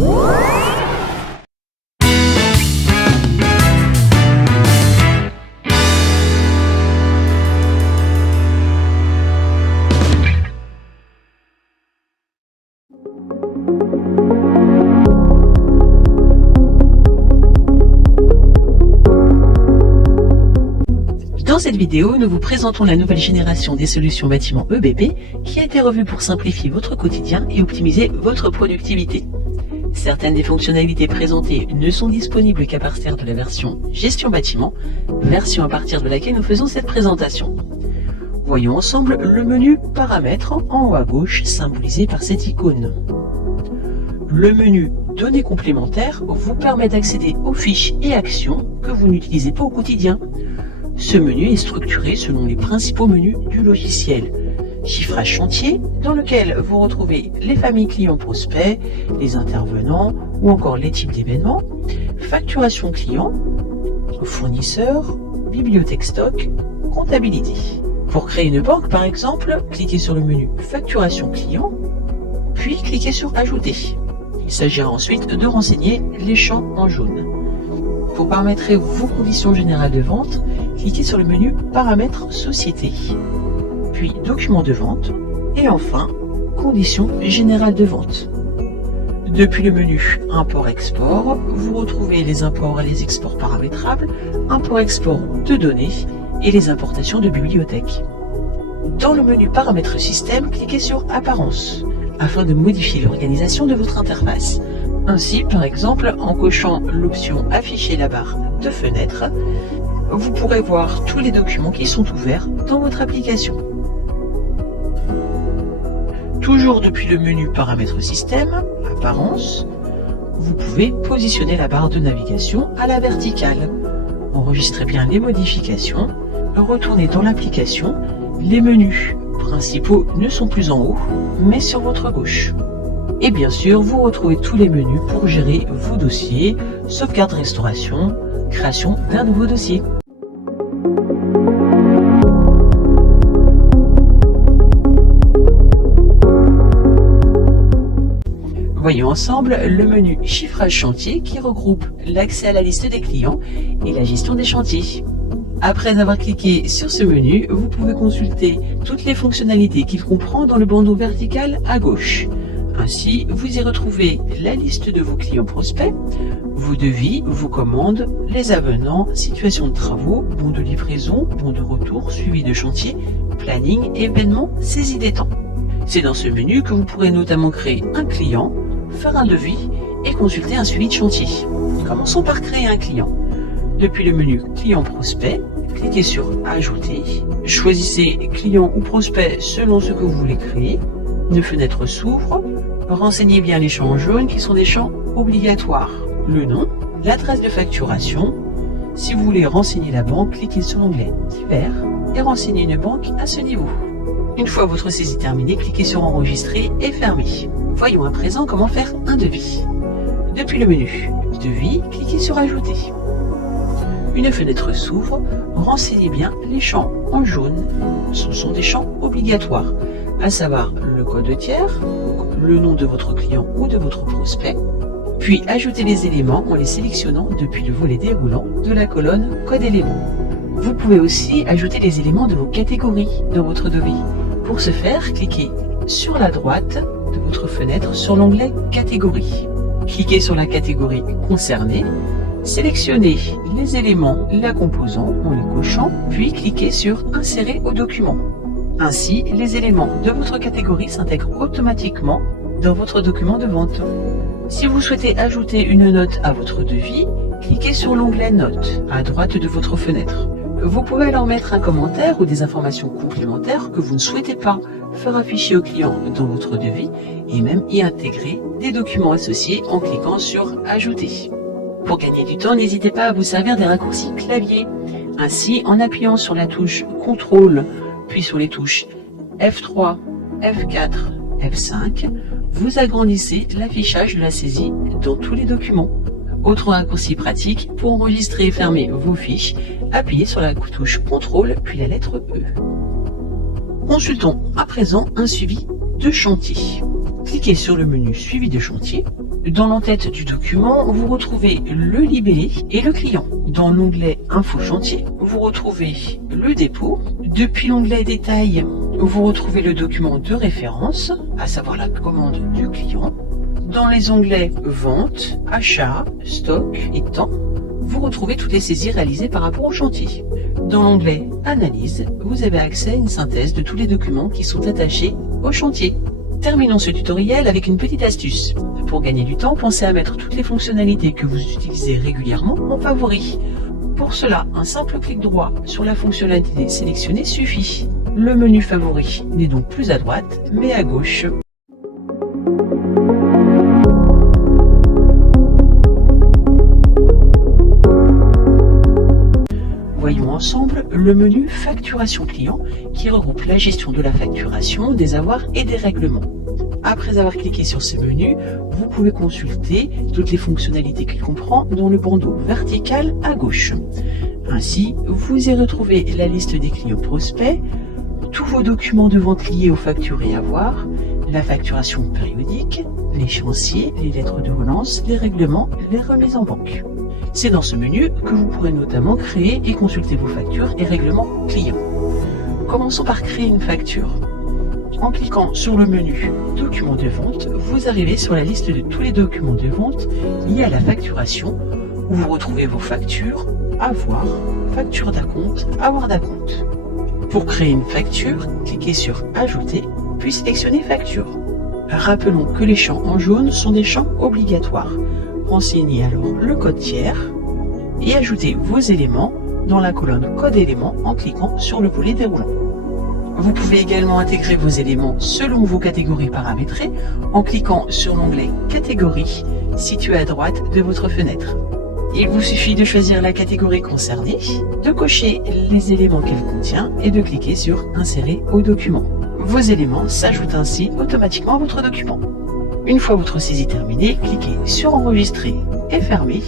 Dans cette vidéo, nous vous présentons la nouvelle génération des solutions bâtiment EBP qui a été revue pour simplifier votre quotidien et optimiser votre productivité. Certaines des fonctionnalités présentées ne sont disponibles qu'à partir de la version Gestion bâtiment, version à partir de laquelle nous faisons cette présentation. Voyons ensemble le menu Paramètres en haut à gauche symbolisé par cette icône. Le menu Données complémentaires vous permet d'accéder aux fiches et actions que vous n'utilisez pas au quotidien. Ce menu est structuré selon les principaux menus du logiciel. Chiffrage chantier, dans lequel vous retrouvez les familles clients prospects, les intervenants ou encore les types d'événements. Facturation client, fournisseur, bibliothèque stock, comptabilité. Pour créer une banque par exemple, cliquez sur le menu Facturation client, puis cliquez sur Ajouter. Il s'agira ensuite de renseigner les champs en jaune. Pour paramétrer vos conditions générales de vente, cliquez sur le menu Paramètres Société, puis Documents de vente, et enfin Conditions générales de vente. Depuis le menu Import-Export, vous retrouvez les imports et les exports paramétrables, import-export de données et les importations de bibliothèques. Dans le menu Paramètres Système, cliquez sur Apparence, afin de modifier l'organisation de votre interface. Ainsi, par exemple, en cochant l'option Afficher la barre de fenêtre, vous pourrez voir tous les documents qui sont ouverts dans votre application. Toujours depuis le menu Paramètres Système, Apparence, vous pouvez positionner la barre de navigation à la verticale. Enregistrez bien les modifications, retournez dans l'application, les menus principaux ne sont plus en haut, mais sur votre gauche. Et bien sûr, vous retrouvez tous les menus pour gérer vos dossiers, sauvegarde restauration, création d'un nouveau dossier. Voyons ensemble le menu Chiffrage chantier qui regroupe l'accès à la liste des clients et la gestion des chantiers. Après avoir cliqué sur ce menu, vous pouvez consulter toutes les fonctionnalités qu'il comprend dans le bandeau vertical à gauche. Ainsi, vous y retrouvez la liste de vos clients prospects, vos devis, vos commandes, les avenants, situations de travaux, bons de livraison, bons de retour, suivi de chantier, planning, événements, saisie des temps. C'est dans ce menu que vous pourrez notamment créer un client, faire un devis et consulter un suivi de chantier. Commençons par créer un client. Depuis le menu Client prospect, cliquez sur Ajouter, choisissez client ou prospect selon ce que vous voulez créer. Une fenêtre s'ouvre, renseignez bien les champs en jaune qui sont des champs obligatoires. Le nom, l'adresse de facturation. Si vous voulez renseigner la banque, cliquez sur l'onglet Divers et renseignez une banque à ce niveau. Une fois votre saisie terminée, cliquez sur Enregistrer et Fermer. Voyons à présent comment faire un devis. Depuis le menu Devis, cliquez sur Ajouter. Une fenêtre s'ouvre, renseignez bien les champs en jaune. Ce sont des champs obligatoires, à savoir le code tiers, le nom de votre client ou de votre prospect, puis ajoutez les éléments en les sélectionnant depuis le volet déroulant de la colonne Code éléments. Vous pouvez aussi ajouter les éléments de vos catégories dans votre devis. Pour ce faire, cliquez sur la droite de votre fenêtre sur l'onglet Catégories. Cliquez sur la catégorie concernée, sélectionnez les éléments la composant en les cochant, puis cliquez sur Insérer au document. Ainsi, les éléments de votre catégorie s'intègrent automatiquement dans votre document de vente. Si vous souhaitez ajouter une note à votre devis, cliquez sur l'onglet Notes à droite de votre fenêtre. Vous pouvez alors mettre un commentaire ou des informations complémentaires que vous ne souhaitez pas faire afficher au client dans votre devis et même y intégrer des documents associés en cliquant sur Ajouter. Pour gagner du temps, n'hésitez pas à vous servir des raccourcis clavier. Ainsi, en appuyant sur la touche CTRL, puis sur les touches F3, F4, F5, vous agrandissez l'affichage de la saisie dans tous les documents. Autre raccourci pratique, pour enregistrer et fermer vos fiches, appuyez sur la touche CTRL puis la lettre E. Consultons à présent un suivi de chantier. Cliquez sur le menu Suivi de chantier, Dans l'entête du document, vous retrouvez le libellé et le client. Dans l'onglet Info chantier, vous retrouvez le dépôt. Depuis l'onglet Détails, vous retrouvez le document de référence, à savoir la commande du client. Dans les onglets Vente, Achat, Stock et Temps, vous retrouvez toutes les saisies réalisées par rapport au chantier. Dans l'onglet Analyse, vous avez accès à une synthèse de tous les documents qui sont attachés au chantier. Terminons ce tutoriel avec une petite astuce. Pour gagner du temps, pensez à mettre toutes les fonctionnalités que vous utilisez régulièrement en favoris. Pour cela, un simple clic droit sur la fonctionnalité sélectionnée suffit. Le menu favori n'est donc plus à droite, mais à gauche. Voyons ensemble le menu Facturation client qui regroupe la gestion de la facturation, des avoirs et des règlements. Après avoir cliqué sur ce menu, vous pouvez consulter toutes les fonctionnalités qu'il comprend dans le bandeau vertical à gauche. Ainsi, vous y retrouvez la liste des clients prospects, tous vos documents de vente liés aux factures et avoirs, la facturation périodique, l'échéancier, les lettres de relance, les règlements, les remises en banque. C'est dans ce menu que vous pourrez notamment créer et consulter vos factures et règlements clients. Commençons par créer une facture. En cliquant sur le menu Documents de vente, vous arrivez sur la liste de tous les documents de vente liés à la facturation, où vous retrouvez vos factures, avoirs, factures d'acompte, avoirs d'acompte. Pour créer une facture, cliquez sur Ajouter, puis sélectionnez Facture. Rappelons que les champs en jaune sont des champs obligatoires. Renseignez alors le code tiers et ajoutez vos éléments dans la colonne Code éléments en cliquant sur le volet déroulant. Vous pouvez également intégrer vos éléments selon vos catégories paramétrées en cliquant sur l'onglet Catégories situé à droite de votre fenêtre. Il vous suffit de choisir la catégorie concernée, de cocher les éléments qu'elle contient et de cliquer sur Insérer au document. Vos éléments s'ajoutent ainsi automatiquement à votre document. Une fois votre saisie terminée, cliquez sur Enregistrer et Fermer,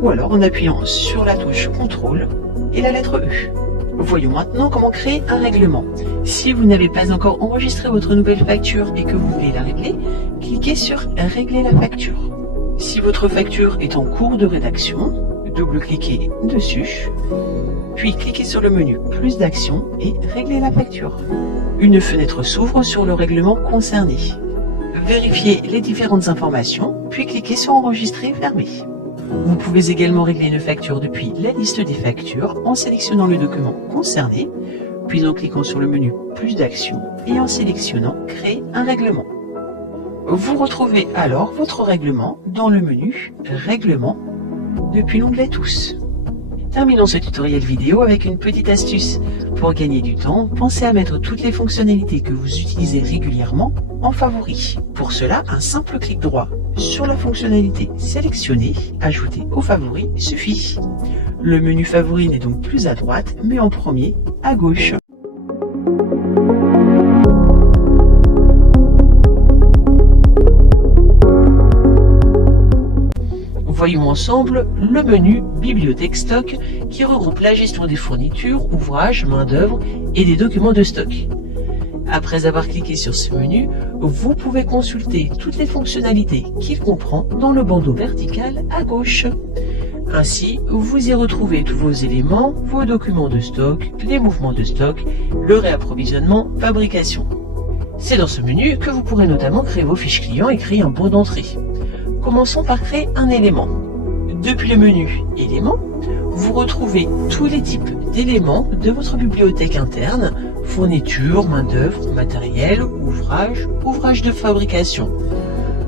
ou alors en appuyant sur la touche CTRL et la lettre E. Voyons maintenant comment créer un règlement. Si vous n'avez pas encore enregistré votre nouvelle facture et que vous voulez la régler, cliquez sur Régler la facture. Si votre facture est en cours de rédaction, double-cliquez dessus, puis cliquez sur le menu Plus d'action et Régler la facture. Une fenêtre s'ouvre sur le règlement concerné. Vérifiez les différentes informations, puis cliquez sur Enregistrer et Fermer. Vous pouvez également régler une facture depuis la liste des factures en sélectionnant le document concerné, puis en cliquant sur le menu Plus d'action et en sélectionnant Créer un règlement. Vous retrouvez alors votre règlement dans le menu Règlement depuis l'onglet Tous. Terminons ce tutoriel vidéo avec une petite astuce. Pour gagner du temps, pensez à mettre toutes les fonctionnalités que vous utilisez régulièrement en favoris. Pour cela, un simple clic droit sur la fonctionnalité sélectionnée, ajouter aux favoris suffit. Le menu favoris n'est donc plus à droite, mais en premier à gauche. Voyons ensemble le menu Bibliothèque Stock qui regroupe la gestion des fournitures, ouvrages, main-d'œuvre et des documents de stock. Après avoir cliqué sur ce menu, vous pouvez consulter toutes les fonctionnalités qu'il comprend dans le bandeau vertical à gauche. Ainsi, vous y retrouvez tous vos éléments, vos documents de stock, les mouvements de stock, le réapprovisionnement, fabrication. C'est dans ce menu que vous pourrez notamment créer vos fiches clients et créer un bon d'entrée. Commençons par créer un élément. Depuis le menu Éléments, vous retrouvez tous les types d'éléments de votre bibliothèque interne, fournitures, main-d'œuvre, matériel, ouvrages de fabrication.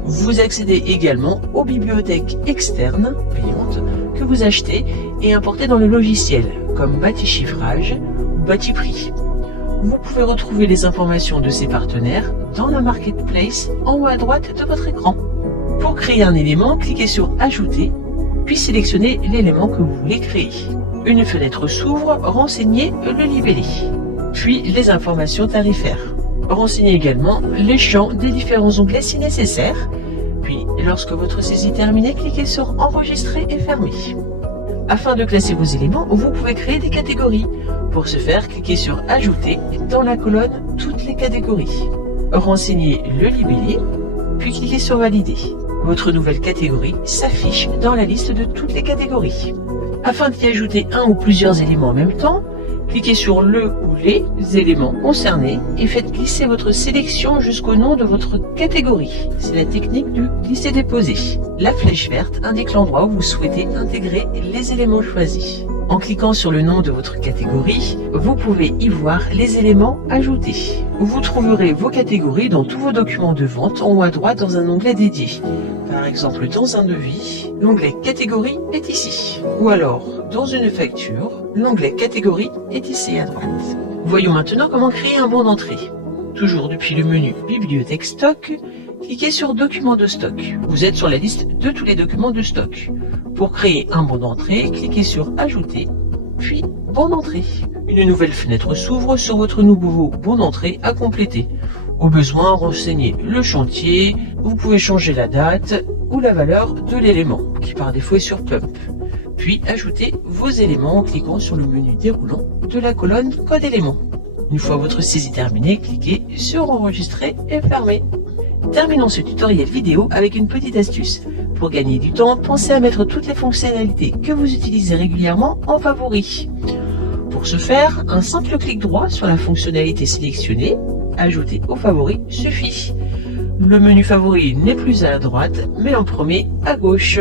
Vous accédez également aux bibliothèques externes, payantes, que vous achetez et importez dans le logiciel, comme Batichiffrage ou Batiprix. Vous pouvez retrouver les informations de ces partenaires dans la Marketplace en haut à droite de votre écran. Pour créer un élément, cliquez sur Ajouter, puis sélectionnez l'élément que vous voulez créer. Une fenêtre s'ouvre, renseignez le libellé, puis les informations tarifaires. Renseignez également les champs des différents onglets si nécessaire, puis lorsque votre saisie est terminée, cliquez sur Enregistrer et Fermer. Afin de classer vos éléments, vous pouvez créer des catégories. Pour ce faire, cliquez sur Ajouter dans la colonne Toutes les catégories. Renseignez le libellé, puis cliquez sur Valider. Votre nouvelle catégorie s'affiche dans la liste de toutes les catégories. Afin d'y ajouter un ou plusieurs éléments en même temps, cliquez sur le ou les éléments concernés et faites glisser votre sélection jusqu'au nom de votre catégorie. C'est la technique du glisser-déposer. La flèche verte indique l'endroit où vous souhaitez intégrer les éléments choisis. En cliquant sur le nom de votre catégorie, vous pouvez y voir les éléments ajoutés. Vous trouverez vos catégories dans tous vos documents de vente en haut à droite dans un onglet dédié. Par exemple, dans un devis, l'onglet catégorie est ici. Ou alors, dans une facture, l'onglet catégorie est ici à droite. Voyons maintenant comment créer un bon d'entrée. Toujours depuis le menu Bibliothèque Stock, cliquez sur Documents de stock. Vous êtes sur la liste de tous les documents de stock. Pour créer un bon d'entrée, cliquez sur Ajouter, puis Bon d'entrée. Une nouvelle fenêtre s'ouvre sur votre nouveau bon d'entrée à compléter. Au besoin, renseignez le chantier, vous pouvez changer la date ou la valeur de l'élément, qui par défaut est sur Pump. Puis ajoutez vos éléments en cliquant sur le menu déroulant de la colonne Code éléments. Une fois votre saisie terminée, cliquez sur Enregistrer et fermer. Terminons ce tutoriel vidéo avec une petite astuce. Pour gagner du temps, pensez à mettre toutes les fonctionnalités que vous utilisez régulièrement en favoris. Pour ce faire, un simple clic droit sur la fonctionnalité sélectionnée, ajouter aux favoris suffit. Le menu favori n'est plus à la droite, mais en premier à gauche.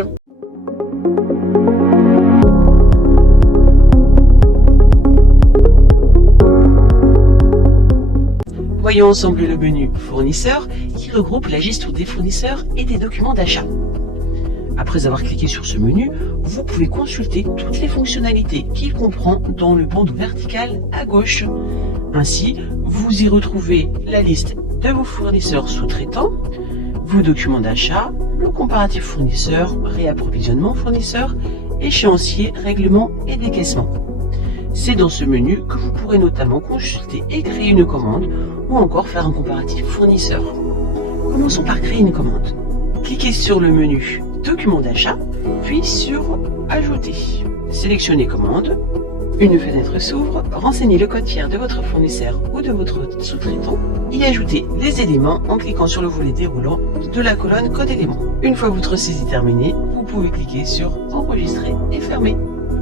Voyons ensemble le menu Fournisseurs qui regroupe la gestion des fournisseurs et des documents d'achat. Après avoir cliqué sur ce menu, vous pouvez consulter toutes les fonctionnalités qu'il comprend dans le bandeau vertical à gauche. Ainsi, vous y retrouvez la liste de vos fournisseurs sous-traitants, vos documents d'achat, le comparatif fournisseur, réapprovisionnement fournisseur, échéancier, règlement et décaissement. C'est dans ce menu que vous pourrez notamment consulter et créer une commande ou encore faire un comparatif fournisseur. Commençons par créer une commande. Cliquez sur le menu Documents d'achat, puis sur Ajouter. Sélectionnez Commande. Une fenêtre s'ouvre, renseignez le code tiers de votre fournisseur ou de votre sous-traitant et ajoutez les éléments en cliquant sur le volet déroulant de la colonne Code éléments. Une fois votre saisie terminée, vous pouvez cliquer sur Enregistrer et fermer.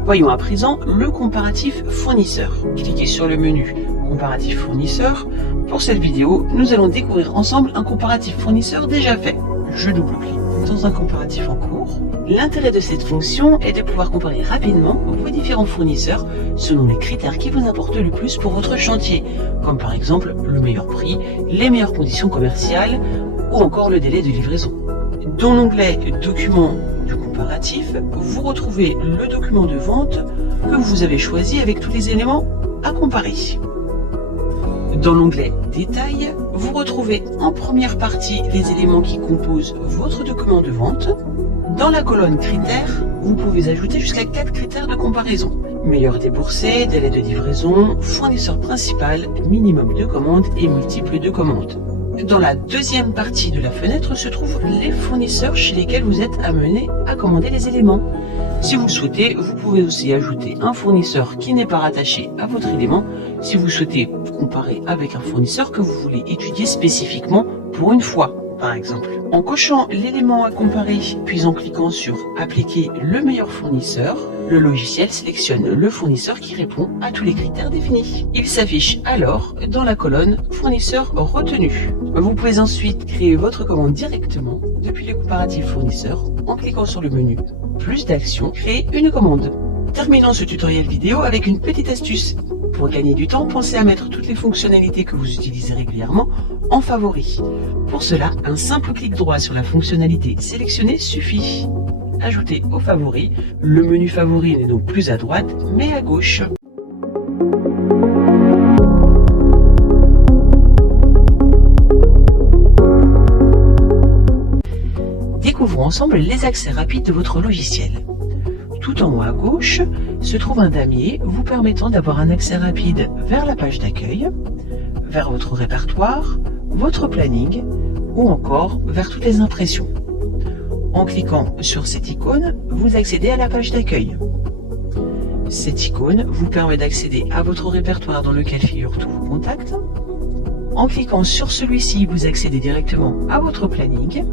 Voyons à présent le comparatif fournisseur. Cliquez sur le menu Comparatif fournisseur. Pour cette vidéo, nous allons découvrir ensemble un comparatif fournisseur déjà fait. Je double-clique dans un comparatif en cours. L'intérêt de cette fonction est de pouvoir comparer rapidement vos différents fournisseurs selon les critères qui vous importent le plus pour votre chantier, comme par exemple le meilleur prix, les meilleures conditions commerciales ou encore le délai de livraison. Dans l'onglet Documents du comparatif, vous retrouvez le document de vente que vous avez choisi avec tous les éléments à comparer. Dans l'onglet Détails, vous retrouvez en première partie les éléments qui composent votre document de vente. Dans la colonne Critères, vous pouvez ajouter jusqu'à 4 critères de comparaison. Meilleur déboursé, délai de livraison, fournisseur principal, minimum de commandes et multiple de commandes. Dans la deuxième partie de la fenêtre se trouvent les fournisseurs chez lesquels vous êtes amené à commander les éléments. Si vous le souhaitez, vous pouvez aussi ajouter un fournisseur qui n'est pas rattaché à votre élément si vous souhaitez comparer avec un fournisseur que vous voulez étudier spécifiquement pour une fois, par exemple. En cochant l'élément à comparer, puis en cliquant sur Appliquer le meilleur fournisseur, le logiciel sélectionne le fournisseur qui répond à tous les critères définis. Il s'affiche alors dans la colonne Fournisseur retenu. Vous pouvez ensuite créer votre commande directement depuis le comparatif fournisseur en cliquant sur le menu Plus d'actions, créer une commande. Terminons ce tutoriel vidéo avec une petite astuce. Pour gagner du temps, pensez à mettre toutes les fonctionnalités que vous utilisez régulièrement en favoris. Pour cela, un simple clic droit sur la fonctionnalité sélectionnée suffit. Ajoutez aux favoris. Le menu favoris n'est donc plus à droite, mais à gauche. Découvrons ensemble les accès rapides de votre logiciel. Tout en haut à gauche se trouve un damier vous permettant d'avoir un accès rapide vers la page d'accueil, vers votre répertoire, votre planning ou encore vers toutes les impressions. En cliquant sur cette icône, vous accédez à la page d'accueil. Cette icône vous permet d'accéder à votre répertoire dans lequel figurent tous vos contacts. En cliquant sur celui-ci, vous accédez directement à votre planning.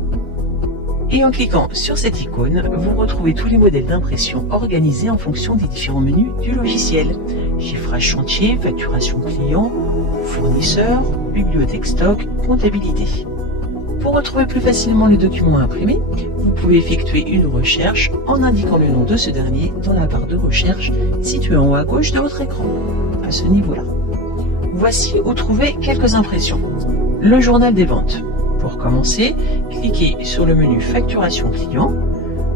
Et en cliquant sur cette icône, vous retrouvez tous les modèles d'impression organisés en fonction des différents menus du logiciel. Chiffrage chantier, facturation client, fournisseur, bibliothèque stock, comptabilité. Pour retrouver plus facilement le document imprimé, vous pouvez effectuer une recherche en indiquant le nom de ce dernier dans la barre de recherche située en haut à gauche de votre écran, à ce niveau-là. Voici où trouver quelques impressions. Le journal des ventes. Pour commencer, cliquez sur le menu Facturation client,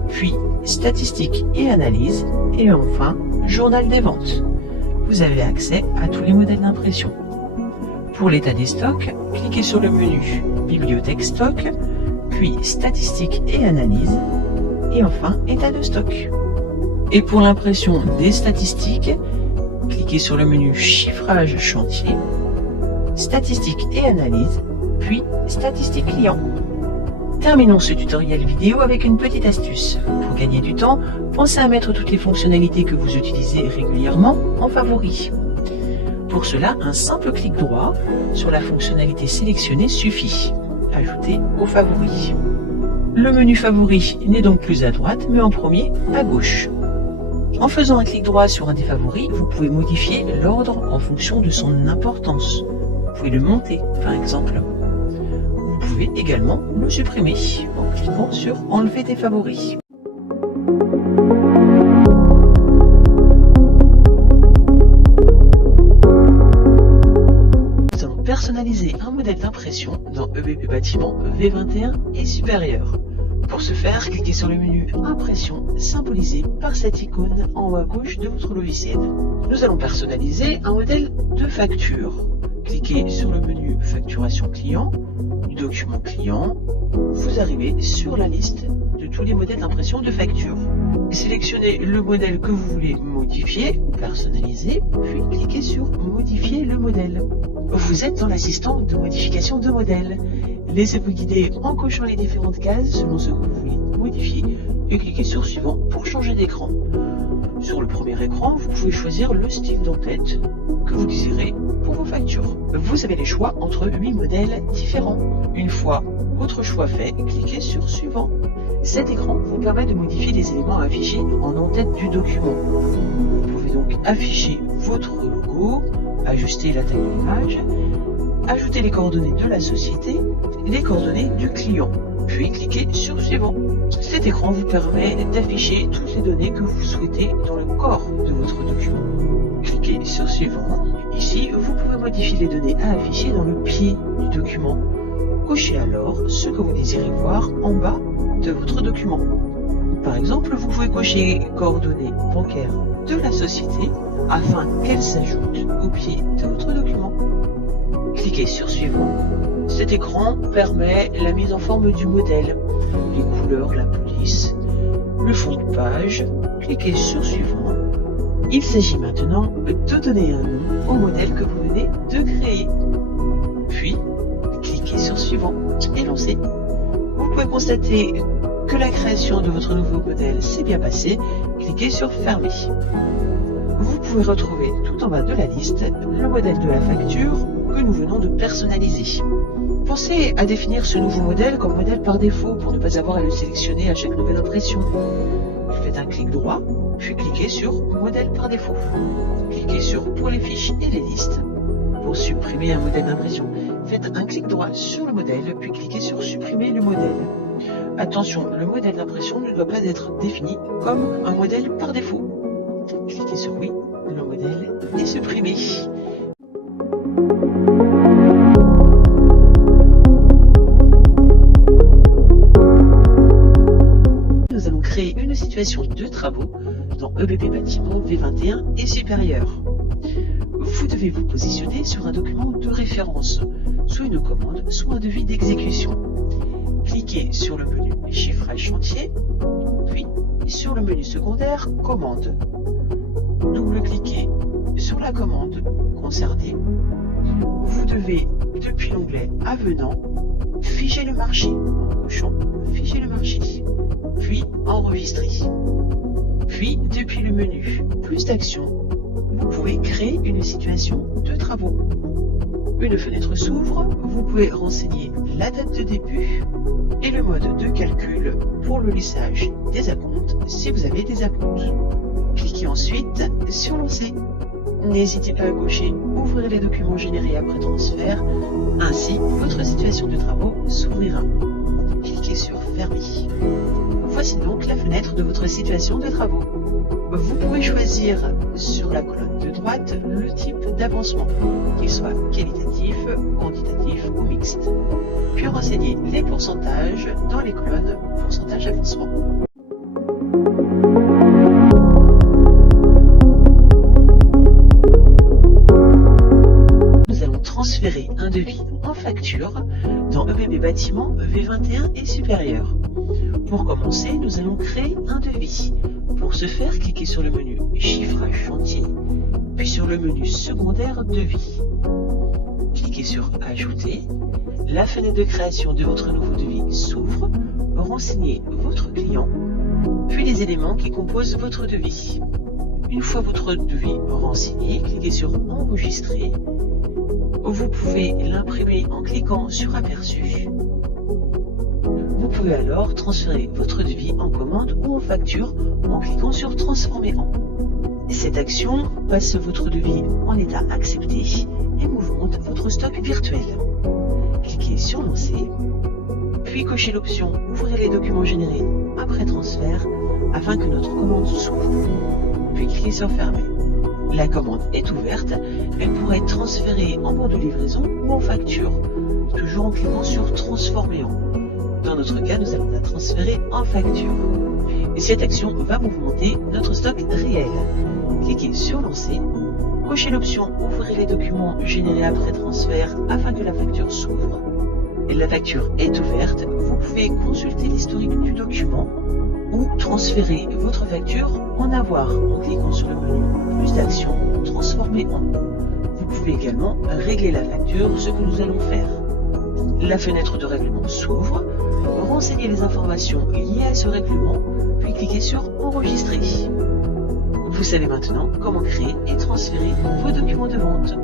puis Statistiques et analyse, et enfin Journal des ventes. Vous avez accès à tous les modèles d'impression. Pour l'état des stocks, cliquez sur le menu Bibliothèque stock, puis Statistiques et analyse, et enfin État de stock. Et pour l'impression des statistiques, cliquez sur le menu Chiffrage chantier, Statistiques et analyse, puis Statistiques clients. Terminons ce tutoriel vidéo avec une petite astuce. Pour gagner du temps, pensez à mettre toutes les fonctionnalités que vous utilisez régulièrement en favoris. Pour cela, un simple clic droit sur la fonctionnalité sélectionnée suffit. Ajouter aux favoris. Le menu favoris n'est donc plus à droite, mais en premier à gauche. En faisant un clic droit sur un des favoris, vous pouvez modifier l'ordre en fonction de son importance. Vous pouvez le monter, par exemple. Vous pouvez également le supprimer en cliquant sur Enlever des favoris. Nous allons personnaliser un modèle d'impression dans EBP Bâtiment V21 et supérieur. Pour ce faire, cliquez sur le menu Impression, symbolisé par cette icône en haut à gauche de votre logiciel. Nous allons personnaliser un modèle de facture. Cliquez sur le menu Facturation client, du document client. Vous arrivez sur la liste de tous les modèles d'impression de facture. Sélectionnez le modèle que vous voulez modifier ou personnaliser, puis cliquez sur Modifier le modèle. Vous êtes dans l'assistant de modification de modèle. Laissez-vous guider en cochant les différentes cases selon ce que vous voulez modifier et cliquez sur Suivant pour changer d'écran. Sur le premier écran, vous pouvez choisir le style d'entête que vous désirez pour vos factures. Vous avez les choix entre 8 modèles différents. Une fois votre choix fait, cliquez sur Suivant. Cet écran vous permet de modifier les éléments affichés en en-tête du document. Vous pouvez donc afficher votre logo, ajuster la taille de l'image, ajouter les coordonnées de la société, les coordonnées du client, puis cliquez sur Suivant. Cet écran vous permet d'afficher toutes les données que vous souhaitez dans le corps de votre document. Cliquez sur Suivant. Ici, vous pouvez modifier les données à afficher dans le pied du document. Cochez alors ce que vous désirez voir en bas de votre document. Par exemple, vous pouvez cocher coordonnées bancaires de la société afin qu'elles s'ajoutent au pied de votre document. Cliquez sur Suivant. Cet écran permet la mise en forme du modèle, les couleurs, la police, le fond de page. Cliquez sur Suivant. Il s'agit maintenant de donner un nom au modèle que vous venez de créer. Puis, cliquez sur Suivant et lancez. Vous pouvez constater que la création de votre nouveau modèle s'est bien passée. Cliquez sur Fermer. Vous pouvez retrouver tout en bas de la liste le modèle de la facture que nous venons de personnaliser. Pensez à définir ce nouveau modèle comme modèle par défaut pour ne pas avoir à le sélectionner à chaque nouvelle impression. Faites un clic droit, puis cliquez sur Modèle par défaut. Cliquez sur Pour les fiches et les listes. Pour supprimer un modèle d'impression, faites un clic droit sur le modèle, puis cliquez sur Supprimer le modèle. Attention, le modèle d'impression ne doit pas être défini comme un modèle par défaut. Cliquez sur Oui, le modèle est supprimé. Nous allons créer une situation de travaux dans EBP Bâtiment V21 et supérieur. Vous devez vous positionner sur un document de référence, soit une commande, soit un devis d'exécution. Cliquez sur le menu Chiffrage chantier, puis sur le menu secondaire Commande. Double-cliquez sur la commande concernée. Vous devez, depuis l'onglet Avenant, figer le marché en cochant Figer le marché, puis Enregistrer. Puis, depuis le menu Plus d'actions, vous pouvez créer une situation de travaux. Une fenêtre s'ouvre, vous pouvez renseigner la date de début, et le mode de calcul pour le lissage des acomptes si vous avez des acomptes. Cliquez ensuite sur Lancer. N'hésitez pas à cocher Ouvrir les documents générés après transfert, ainsi votre situation de travaux s'ouvrira. Cliquez sur Fermer. Voici donc la fenêtre de votre situation de travaux. Vous pouvez choisir sur la colonne de droite le type d'avancement, qu'il soit qualitatif, quantitatif ou mixte, puis renseigner les pourcentages dans les colonnes pourcentage avancement. Nous allons transférer un devis en facture dans EBB Bâtiment V21 et supérieur. Pour commencer, nous allons créer un devis. Pour ce faire, cliquez sur le menu Chiffrage chantier, puis sur le menu secondaire Devis. Cliquez sur Ajouter. La fenêtre de création de votre nouveau devis s'ouvre. Renseignez votre client, puis les éléments qui composent votre devis. Une fois votre devis renseigné, cliquez sur Enregistrer. Vous pouvez l'imprimer en cliquant sur Aperçu. Vous pouvez alors transférer votre devis en commande ou en facture en cliquant sur Transformer en. Cette action passe votre devis en état accepté et mouvemente votre stock virtuel. Cliquez sur Lancer, puis cochez l'option Ouvrir les documents générés après transfert afin que notre commande s'ouvre. Puis cliquez sur Fermer. La commande est ouverte, elle pourra être transférée en bon de livraison ou en facture, toujours en cliquant sur Transformer en. Dans notre cas, nous allons la transférer en facture. Et cette action va mouvementer notre stock réel. Cliquez sur Lancer, cochez l'option Ouvrir les documents générés après transfert afin que la facture s'ouvre. La facture est ouverte, vous pouvez consulter l'historique du document ou transférer votre facture en avoir en cliquant sur le menu Plus d'actions, Transformer en. Vous pouvez également régler la facture, ce que nous allons faire. La fenêtre de règlement s'ouvre, renseignez les informations liées à ce règlement, puis cliquez sur Enregistrer. Vous savez maintenant comment créer et transférer vos documents de vente.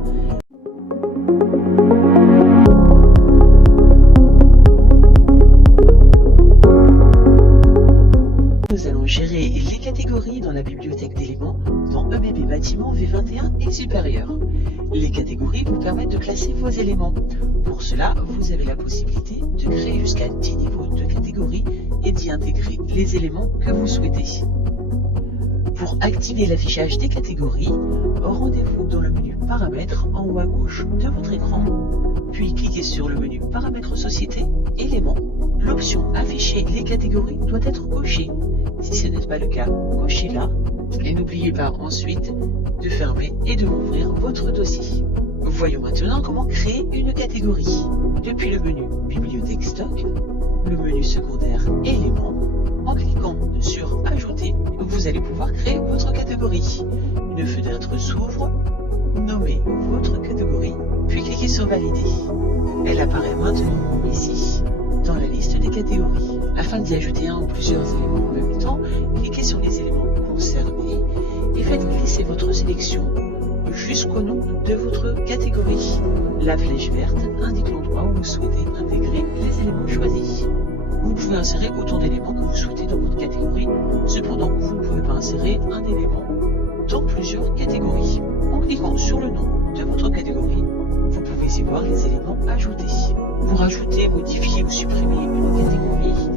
Nous allons gérer les catégories dans la bibliothèque d'éléments dans EBB Bâtiment V21 et supérieur. Les catégories vous permettent de classer vos éléments. Pour cela, vous avez la possibilité de créer jusqu'à 10 niveaux de catégories et d'y intégrer les éléments que vous souhaitez. Pour activer l'affichage des catégories, rendez-vous dans le menu Paramètres en haut à gauche de votre écran, puis cliquez sur le menu Paramètres Société, Éléments. L'option Afficher les catégories doit être cochée. Si ce n'est pas le cas, cochez-la et n'oubliez pas ensuite de fermer et de rouvrir votre dossier. Voyons maintenant comment créer une catégorie. Depuis le menu Bibliothèque Stock, le menu secondaire Éléments, en cliquant sur Ajouter, vous allez pouvoir créer votre catégorie. Une fenêtre s'ouvre, nommez votre catégorie, puis cliquez sur Valider. Elle apparaît maintenant ici, dans la liste des catégories. Afin d'y ajouter un ou plusieurs éléments en même temps, cliquez sur les éléments concernés et faites glisser votre sélection jusqu'au nom de votre catégorie. La flèche verte indique l'endroit où vous souhaitez intégrer les éléments choisis. Vous pouvez insérer autant d'éléments que vous souhaitez dans votre catégorie, cependant vous ne pouvez pas insérer un élément dans plusieurs catégories. En cliquant sur le nom de votre catégorie, vous pouvez y voir les éléments ajoutés. Pour ajouter, modifier ou supprimer une catégorie,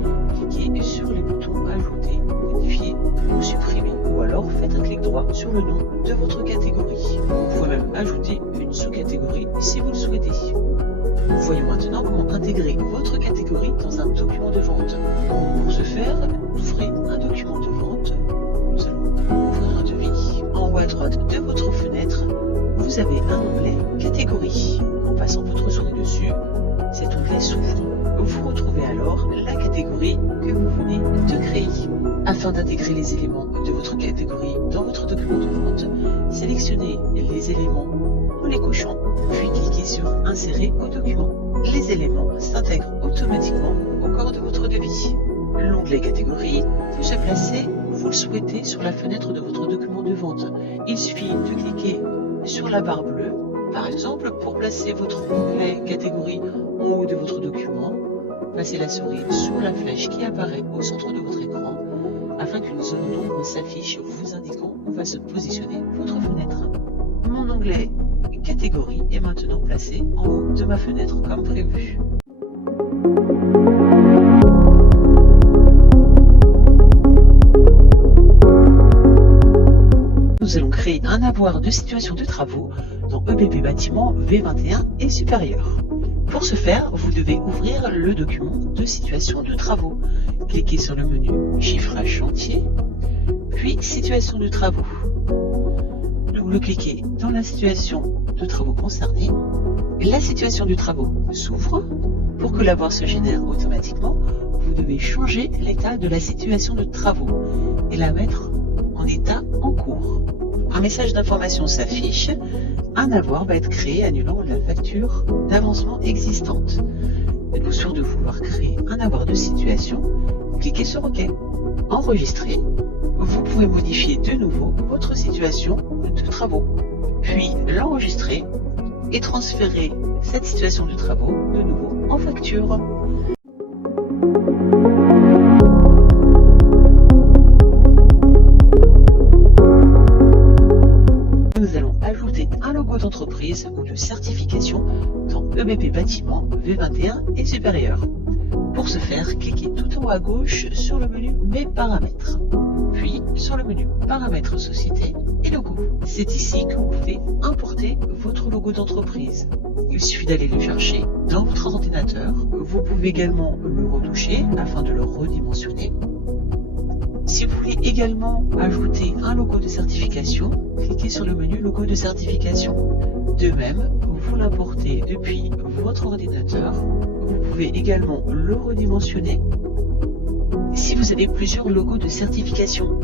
cliquez sur les boutons Ajouter, Modifier ou Supprimer. Ou alors faites un clic droit sur le nom de votre catégorie. Vous pouvez même ajouter une sous-catégorie si vous le souhaitez. Voyons maintenant comment intégrer votre catégorie dans un document de vente. Pour ce faire, ouvrez un document de vente. Nous allons ouvrir un devis. En haut à droite de votre fenêtre, vous avez un onglet Catégorie. En passant votre souris dessus, cet onglet s'ouvre. Vous retrouvez alors la catégorie que vous venez de créer. Afin d'intégrer les éléments de votre catégorie dans votre document de vente, sélectionnez les éléments en les cochant, puis cliquez sur Insérer au document. Les éléments s'intègrent automatiquement au corps de votre devis. L'onglet Catégorie peut se placer où vous le souhaitez sur la fenêtre de votre document de vente. Il suffit de cliquer sur la barre bleue, par exemple pour placer votre onglet Catégorie en haut de votre document. passez la souris sur la flèche qui apparaît au centre de votre écran afin qu'une zone d'ombre s'affiche vous indiquant où va se positionner votre fenêtre. Mon onglet Catégorie est maintenant placé en haut de ma fenêtre comme prévu. Nous allons créer un avoir de situation de travaux dans EBP Bâtiment V21 et supérieur. Pour ce faire, vous devez ouvrir le document de situation de travaux. Cliquez sur le menu Chiffrage chantier, puis Situation de travaux. Double-cliquez dans la situation de travaux concernée. La situation de travaux s'ouvre. Pour que l'avoir se génère automatiquement, vous devez changer l'état de la situation de travaux et la mettre en état en cours. Un message d'information s'affiche. Un avoir va être créé annulant la facture d'avancement existante. Êtes-vous sûr de vouloir créer un avoir de situation? Cliquez sur OK. Enregistrer. Vous pouvez modifier de nouveau votre situation de travaux, puis l'enregistrer et transférer cette situation de travaux de nouveau en facture. Nous allons ajouter un logo d'entreprise ou de certification dans EBP Bâtiment V21 et supérieur. Pour ce faire, cliquez tout en haut à gauche sur le menu Mes paramètres, puis sur le menu Paramètres Société et Logo. C'est ici que vous pouvez importer votre logo d'entreprise. Il suffit d'aller le chercher dans votre ordinateur. Vous pouvez également le retoucher afin de le redimensionner. Si vous voulez également ajouter un logo de certification, cliquez sur le menu Logo de certification. De même, vous l'importez depuis votre ordinateur. Vous pouvez également le redimensionner. Si vous avez plusieurs logos de certification,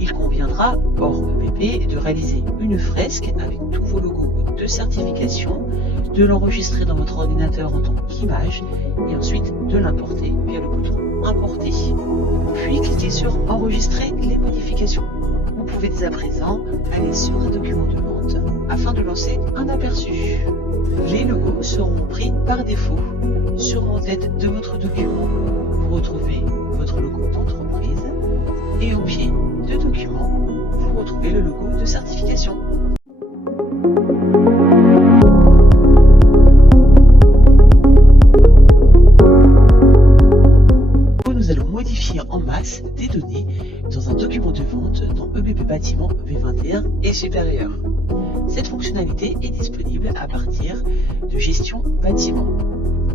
il conviendra, hors EBP, de réaliser une fresque avec tous vos logos de certification, de l'enregistrer dans votre ordinateur en tant qu'image et ensuite de l'importer via le bouton Importer. Puis cliquez sur Enregistrer les modifications. Vous pouvez dès à présent aller sur un document de vente afin de lancer un aperçu. Les logos seront pris par défaut. Sur en tête de votre document, vous retrouvez votre logo d'entreprise et au pied de document, vous retrouvez le logo de certification. Nous allons modifier en masse des données dans un document de vente dans EBP Bâtiment V21 et supérieur. Cette fonctionnalité est disponible à partir de Gestion Bâtiment.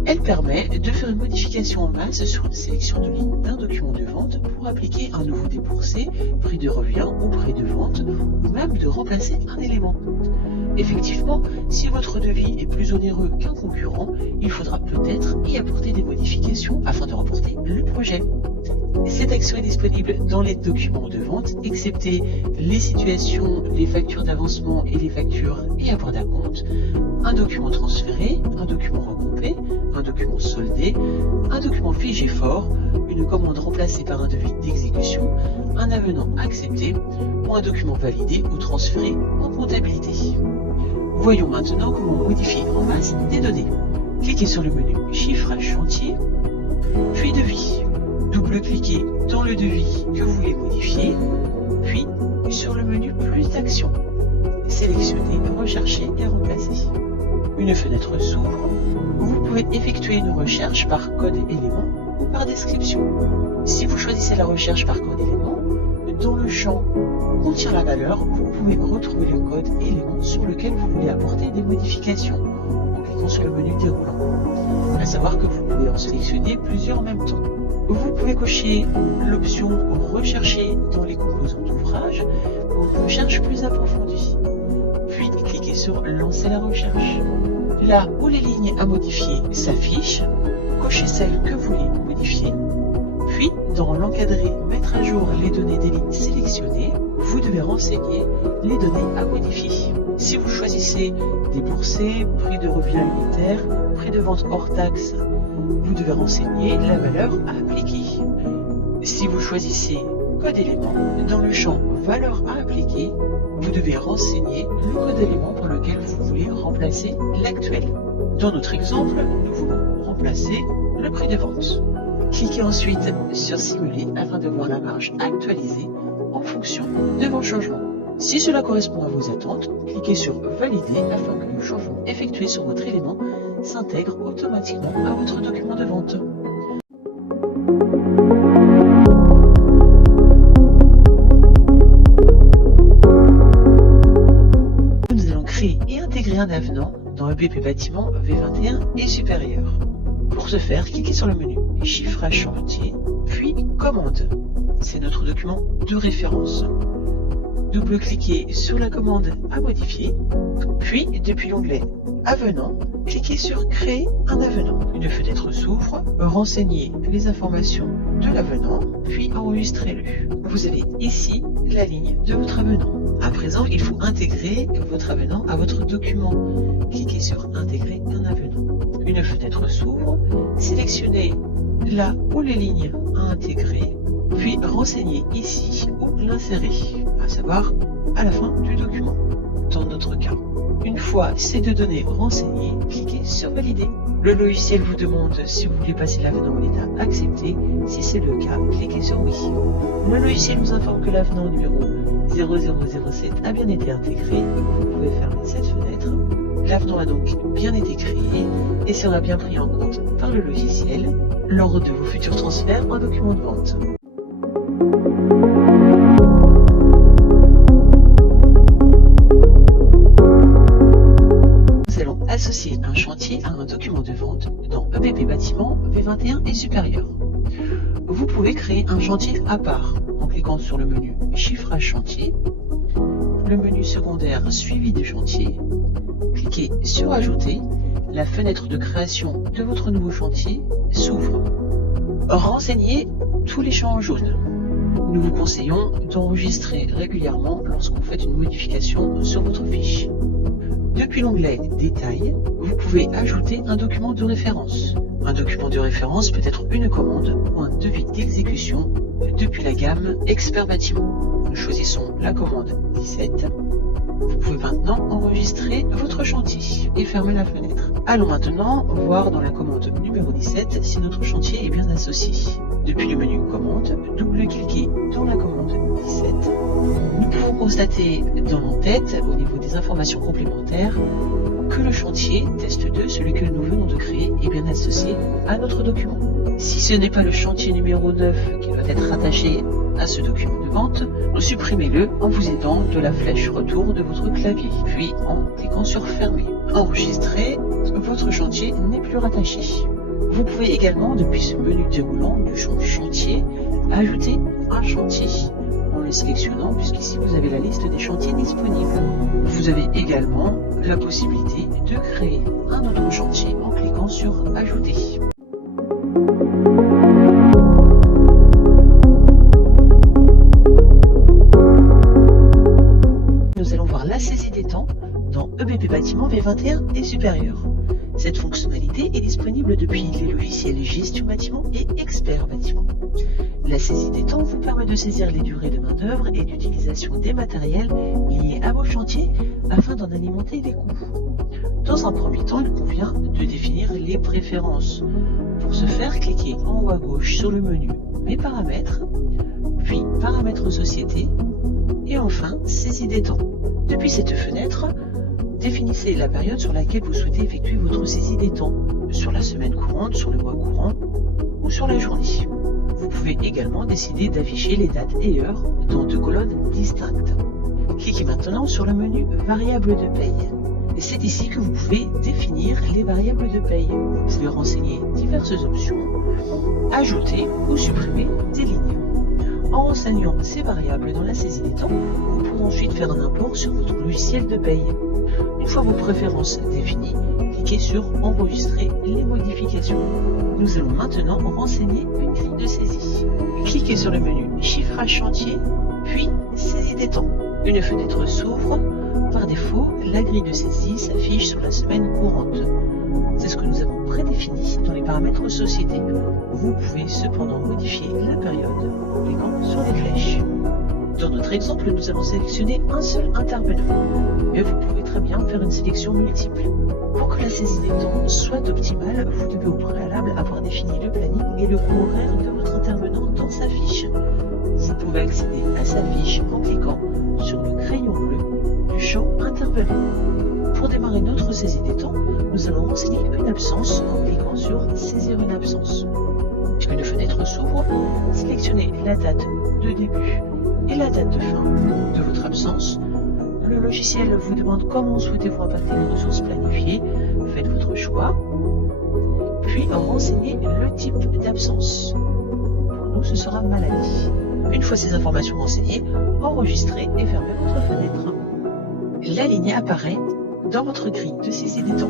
Elle permet de faire une modification en masse sur une sélection de lignes d'un document de vente pour appliquer un nouveau déboursé, prix de revient ou prix de vente, ou même de remplacer un élément. Effectivement, si votre devis est plus onéreux qu'un concurrent, il faudra peut-être y apporter des modifications afin de remporter le projet. Cette action est disponible dans les documents de vente, excepté les situations, les factures d'avancement et les factures et apports d'acompte, un document transféré, un document regroupé, un document soldé, un document figé fort, une commande remplacée par un devis d'exécution, un avenant accepté ou un document validé ou transféré en comptabilité. Voyons maintenant comment modifier en masse des données. Cliquez sur le menu Chiffrage chantier, puis Devis. Double-cliquez dans le devis que vous voulez modifier, puis sur le menu Plus d'actions. Sélectionnez Rechercher et remplacer. Une fenêtre s'ouvre. Vous pouvez effectuer une recherche par code élément ou par description. Si vous choisissez la recherche par code élément, dans le champ Contient la valeur, vous pouvez retrouver le code élément sur lequel vous voulez apporter des modifications en cliquant sur le menu déroulant. À savoir que vous pouvez en sélectionner plusieurs en même temps. Vous pouvez cocher l'option Rechercher dans les composants d'ouvrage pour une recherche plus approfondie. Puis cliquez sur Lancer la recherche. Là où les lignes à modifier s'affichent, cochez celles que vous voulez modifier. Puis, dans l'encadré Mettre à jour les données des lignes sélectionnées, vous devez renseigner les données à modifier. Si vous choisissez déboursé, prix de revient unitaire, prix de vente hors taxe, vous devez renseigner la valeur à appliquer. Si vous choisissez code élément, dans le champ valeur à appliquer, vous devez renseigner le code élément pour lequel vous voulez remplacer l'actuel. Dans notre exemple, nous voulons remplacer le prix de vente. Cliquez ensuite sur Simuler afin de voir la marge actualisée en fonction de vos changements. Si cela correspond à vos attentes, cliquez sur Valider afin que le changement effectué sur votre élément s'intègre automatiquement à votre document de vente. Nous allons créer et intégrer un avenant dans EBP Bâtiment V21 et supérieur. Pour ce faire, cliquez sur le menu Chiffrage chantier, puis Commande. C'est notre document de référence. Double-cliquez sur la commande à modifier, puis depuis l'onglet Avenant, cliquez sur Créer un avenant. Une fenêtre s'ouvre, renseignez les informations de l'avenant, puis enregistrez-le. Vous avez ici la ligne de votre avenant. À présent, il faut intégrer votre avenant à votre document. Cliquez sur Intégrer un avenant. Une fenêtre s'ouvre, sélectionnez là où les lignes à intégrer, puis renseignez ici où l'insérer, à savoir à la fin du document. Dans notre cas, une fois ces deux données renseignées, cliquez sur Valider. Le logiciel vous demande si vous voulez passer l'avenant en état accepté. Si c'est le cas, cliquez sur Oui. Le logiciel vous informe que l'avenant numéro 0007 a bien été intégré. Vous pouvez fermer cette fenêtre. L'avenant a donc bien été créé et sera bien pris en compte par le logiciel lors de vos futurs transferts en document de vente. Nous allons associer un chantier à un document de vente dans EBP Bâtiment V21 et supérieur. Vous pouvez créer un chantier à part en cliquant sur le menu Chiffrage chantier, le menu secondaire Suivi des chantiers. Cliquez sur Ajouter, la fenêtre de création de votre nouveau chantier s'ouvre. Renseignez tous les champs en jaune. Nous vous conseillons d'enregistrer régulièrement lorsqu'on fait une modification sur votre fiche. Depuis l'onglet Détails, vous pouvez ajouter un document de référence. Un document de référence peut être une commande ou un devis d'exécution depuis la gamme Expert Bâtiment. Nous choisissons la commande 17. Vous pouvez maintenant enregistrer votre chantier et fermer la fenêtre. Allons maintenant voir dans la commande numéro 17 si notre chantier est bien associé. Depuis le menu Commande, double-cliquez dans la commande 17. Nous pouvons constater dans l'en-tête, au niveau des informations complémentaires, que le chantier Test 2, celui que nous venons de créer, est bien associé à notre document. Si ce n'est pas le chantier numéro 9 qui doit être rattaché à ce document de vente, supprimez-le en vous aidant de la flèche retour de votre clavier, puis en cliquant sur Fermer. Enregistré, votre chantier n'est plus rattaché. Vous pouvez également, depuis ce menu déroulant du champ Chantier, ajouter un chantier en le sélectionnant, puisqu'ici vous avez la liste des chantiers disponibles. Vous avez également la possibilité de créer un autre chantier en cliquant sur Ajouter. Nous allons voir la saisie des temps dans EBP Bâtiment V21 et supérieur. Cette fonctionnalité est disponible depuis les logiciels Gestion Bâtiment et Expert Bâtiment. La saisie des temps vous permet de saisir les durées de main-d'œuvre et d'utilisation des matériels liés à vos chantiers afin d'en alimenter les coûts. Dans un premier temps, il convient de définir les préférences. Pour ce faire, cliquez en haut à gauche sur le menu Mes paramètres, puis Paramètres Société, et enfin Saisie des temps. Depuis cette fenêtre, définissez la période sur laquelle vous souhaitez effectuer votre saisie des temps, sur la semaine courante, sur le mois courant ou sur la journée. Vous pouvez également décider d'afficher les dates et heures dans deux colonnes distinctes. Cliquez maintenant sur le menu Variables de paye. C'est ici que vous pouvez définir les variables de paye. Vous pouvez renseigner diverses options, ajouter ou supprimer des lignes. En renseignant ces variables dans la saisie des temps, vous pourrez ensuite faire un import sur votre logiciel de paye. Une fois vos préférences définies, cliquez sur Enregistrer les modifications. Nous allons maintenant renseigner une grille de saisie. Cliquez sur le menu Chiffrage chantier, puis Saisie des temps. Une fenêtre s'ouvre. Par défaut, la grille de saisie s'affiche sur la semaine courante. C'est ce que nous avons prédéfini dans les paramètres société. Vous pouvez cependant modifier la période en cliquant sur les flèches. Dans notre exemple, nous allons sélectionner un seul intervenant, mais vous pouvez très bien faire une sélection multiple. Pour que la saisie des temps soit optimale, vous devez au préalable avoir défini le planning et le coût horaire de votre intervenant dans sa fiche. Vous pouvez accéder à sa fiche en cliquant sur le crayon bleu du champ intervenant. Pour démarrer notre saisie des temps, nous allons renseigner une absence en cliquant sur Saisir une absence. Une fenêtre s'ouvre, sélectionnez la date de début et la date de fin de votre absence. Le logiciel vous demande comment souhaitez-vous impacter les ressources planifiées. Faites votre choix. Puis renseignez le type d'absence. Pour nous, ce sera maladie. Une fois ces informations renseignées, enregistrez et fermez votre fenêtre. La ligne apparaît dans votre grille de saisie des temps.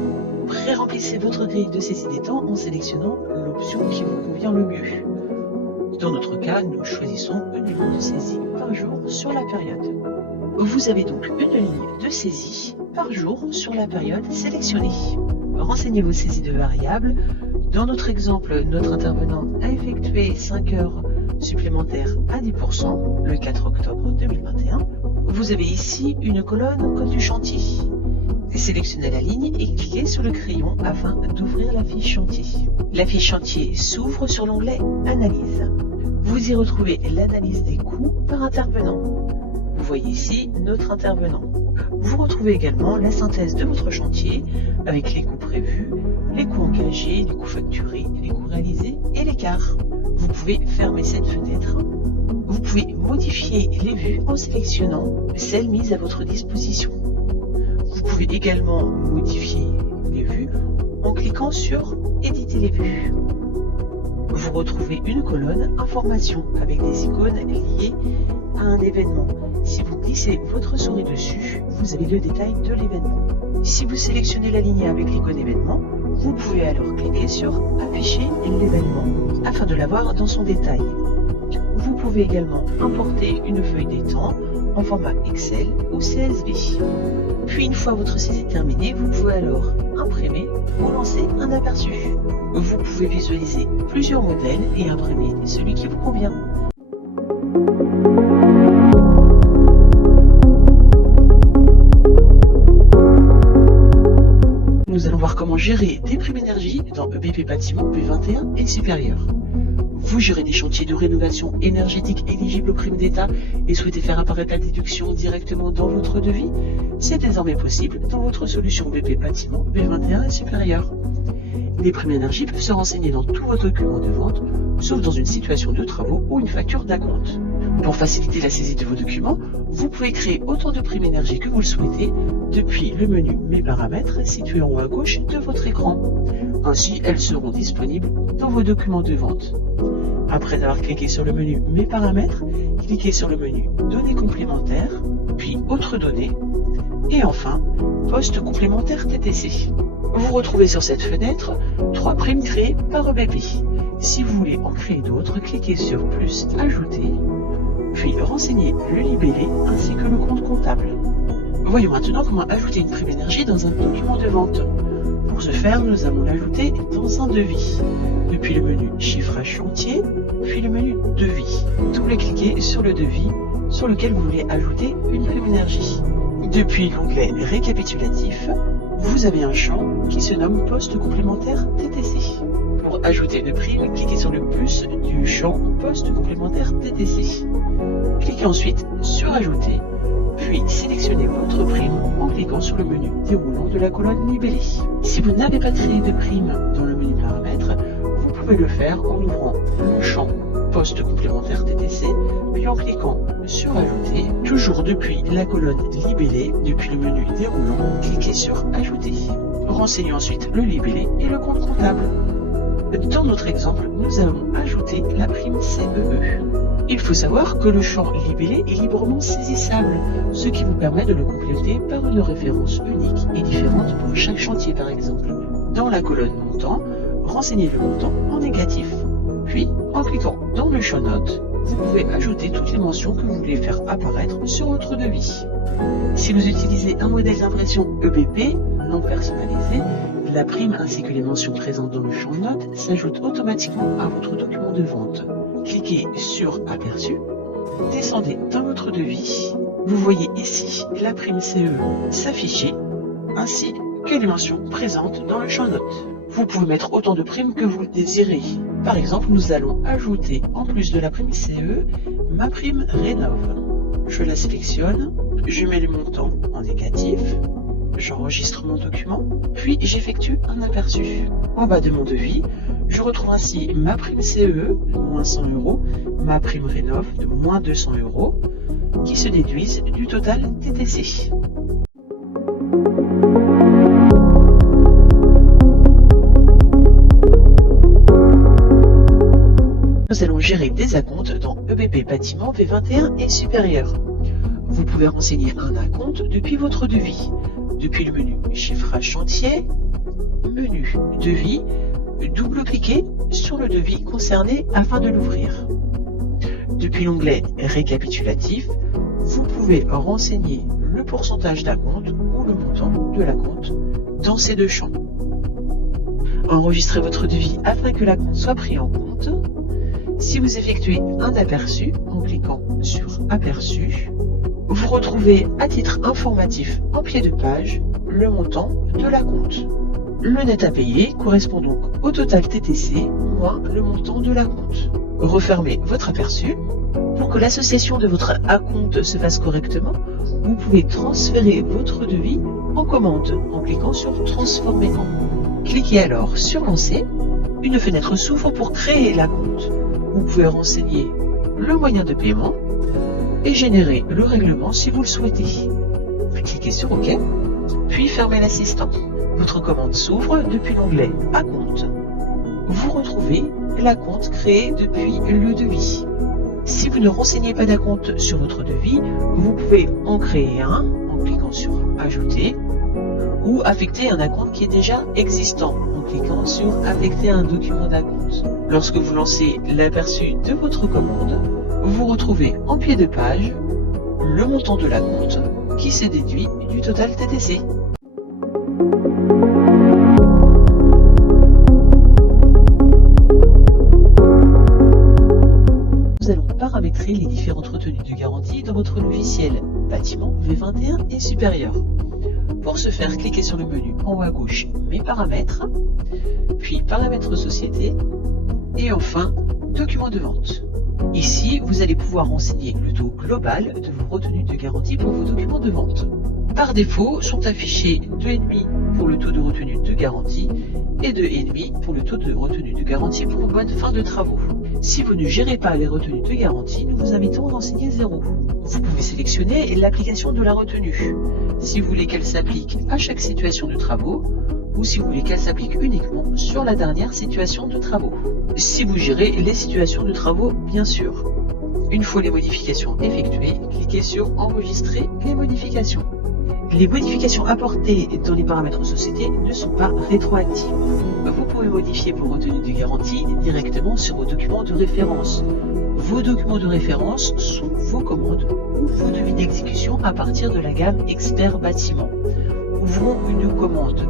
Pré-remplissez votre grille de saisie des temps en sélectionnant l'option qui vous convient le mieux. Dans notre cas, nous choisissons une ligne de saisie par jour sur la période. Vous avez donc une ligne de saisie par jour sur la période sélectionnée. Renseignez vos saisies de variables. Dans notre exemple, notre intervenant a effectué 5 heures supplémentaires à 10% le 4 octobre 2021. Vous avez ici une colonne code du chantier. Sélectionnez la ligne et cliquez sur le crayon afin d'ouvrir la fiche chantier. La fiche chantier s'ouvre sur l'onglet Analyse. Vous y retrouvez l'analyse des coûts par intervenant. Vous voyez ici notre intervenant. Vous retrouvez également la synthèse de votre chantier avec les coûts prévus, les coûts engagés, les coûts facturés, les coûts réalisés et l'écart. Vous pouvez fermer cette fenêtre. Vous pouvez modifier les vues en sélectionnant celles mises à votre disposition. Vous pouvez également modifier les vues en cliquant sur Éditer les vues. Vous retrouvez une colonne Informations avec des icônes liées à un événement. Si vous glissez votre souris dessus, vous avez le détail de l'événement. Si vous sélectionnez la ligne avec l'icône événement, vous pouvez alors cliquer sur Afficher l'événement afin de l'avoir dans son détail. Vous pouvez également importer une feuille des temps en format Excel ou CSV. Puis une fois votre saisie terminée, vous pouvez alors imprimer ou lancer un aperçu. Vous pouvez visualiser plusieurs modèles et imprimer celui qui vous convient. Nous allons voir comment gérer des primes énergie dans EBP Bâtiment B21 et supérieur. Vous gérez des chantiers de rénovation énergétique éligibles aux primes d'État et souhaitez faire apparaître la déduction directement dans votre devis? C'est désormais possible dans votre solution BP Bâtiment B21 et supérieur. Les primes énergie peuvent se renseigner dans tous vos documents de vente, sauf dans une situation de travaux ou une facture d'acompte. Pour faciliter la saisie de vos documents, vous pouvez créer autant de primes énergie que vous le souhaitez depuis le menu Mes paramètres situé en haut à gauche de votre écran. Ainsi, elles seront disponibles dans vos documents de vente. Après avoir cliqué sur le menu Mes paramètres, cliquez sur le menu Données complémentaires, puis Autres données, et enfin Poste complémentaire TTC. Vous retrouvez sur cette fenêtre 3 primes créées par EBP. Si vous voulez en créer d'autres, cliquez sur Plus Ajouter, puis renseignez le libellé ainsi que le compte comptable. Voyons maintenant comment ajouter une prime énergie dans un document de vente. Pour ce faire, nous allons l'ajouter dans un devis. Depuis le menu Chiffrage chantier, puis le menu Devis. Double-cliquez sur le devis sur lequel vous voulez ajouter une prime énergie. Depuis l'onglet Récapitulatif, vous avez un champ qui se nomme Poste complémentaire TTC. Pour ajouter une prime, cliquez sur le plus du champ Poste complémentaire TTC. Cliquez ensuite sur Ajouter, puis sélectionnez votre prime en cliquant sur le menu déroulant de la colonne libellée. Si vous n'avez pas créé de prime dans le menu Paramètres, vous pouvez le faire en ouvrant le champ Poste complémentaire TTC, puis en cliquant sur Ajouter. Toujours depuis la colonne libellée, depuis le menu déroulant, cliquez sur Ajouter. Renseignez ensuite le libellé et le compte comptable. Dans notre exemple, nous allons ajouter la prime CEE. Il faut savoir que le champ libellé est librement saisissable, ce qui vous permet de le compléter par une référence unique et différente pour chaque chantier par exemple. Dans la colonne montant, renseignez le montant en négatif. Puis, en cliquant dans le champ notes, vous pouvez ajouter toutes les mentions que vous voulez faire apparaître sur votre devis. Si vous utilisez un modèle d'impression EBP non personnalisé, la prime ainsi que les mentions présentes dans le champ notes s'ajoutent automatiquement à votre document de vente. Cliquez sur Aperçu, descendez dans votre devis. Vous voyez ici la prime CE s'afficher, ainsi que les mentions présentes dans le champ notes. Vous pouvez mettre autant de primes que vous le désirez. Par exemple, nous allons ajouter, en plus de la prime CE, ma prime Rénov'. Je la sélectionne, je mets le montant en négatif, j'enregistre mon document, puis j'effectue un aperçu. En bas de mon devis, je retrouve ainsi ma prime CE de moins 100 €, ma prime Rénov' de moins 200 €, qui se déduisent du total TTC. Nous allons gérer des acomptes dans EBP Bâtiment V21 et supérieur. Vous pouvez renseigner un acompte depuis votre devis, depuis le menu Chiffrage chantier, menu Devis, double-cliquez sur le devis concerné afin de l'ouvrir. Depuis l'onglet Récapitulatif, vous pouvez renseigner le pourcentage d'acompte ou le montant de l'acompte dans ces deux champs. Enregistrez votre devis afin que l'acompte soit pris en compte. Si vous effectuez un aperçu en cliquant sur Aperçu, vous retrouvez à titre informatif en pied de page le montant de l'acompte. Le net à payer correspond donc au total TTC moins le montant de l'acompte. Refermez votre aperçu. Pour que l'association de votre acompte se fasse correctement, vous pouvez transférer votre devis en commande en cliquant sur Transformer en. Cliquez alors sur Lancer. Une fenêtre s'ouvre pour créer l'acompte. Vous pouvez renseigner le moyen de paiement et générer le règlement si vous le souhaitez. Cliquez sur OK, puis fermez l'assistant. Votre commande s'ouvre depuis l'onglet Acompte. Vous retrouvez l'acompte créé depuis le devis. Si vous ne renseignez pas d'acompte sur votre devis, vous pouvez en créer un en cliquant sur Ajouter ou affecter un acompte qui est déjà existant en cliquant sur Affecter un document d'acompte. Lorsque vous lancez l'aperçu de votre commande, vous retrouvez en pied de page le montant de l'acompte qui s'est déduit du total TTC. Nous allons paramétrer les différentes retenues de garantie dans votre logiciel Bâtiment V21 et supérieur. Pour ce faire, cliquez sur le menu en haut à gauche Mes paramètres, puis Paramètres Société, et enfin Documents de vente. Ici, vous allez pouvoir renseigner le taux global de vos retenues de garantie pour vos documents de vente. Par défaut, sont affichés 2,5 pour le taux de retenue de garantie et 2,5 pour le taux de retenue de garantie pour vos bonnes fins de travaux. Si vous ne gérez pas les retenues de garantie, nous vous invitons à renseigner 0. Vous pouvez sélectionner l'application de la retenue, si vous voulez qu'elle s'applique à chaque situation de travaux, ou si vous voulez qu'elle s'applique uniquement sur la dernière situation de travaux. Si vous gérez les situations de travaux, bien sûr. Une fois les modifications effectuées, cliquez sur Enregistrer les modifications. Les modifications apportées dans les paramètres société ne sont pas rétroactives. Vous pouvez modifier vos retenues de garantie directement sur vos documents de référence. Vos documents de référence sont vos commandes ou vos devis d'exécution à partir de la gamme Expert Bâtiment. Ouvrons une commande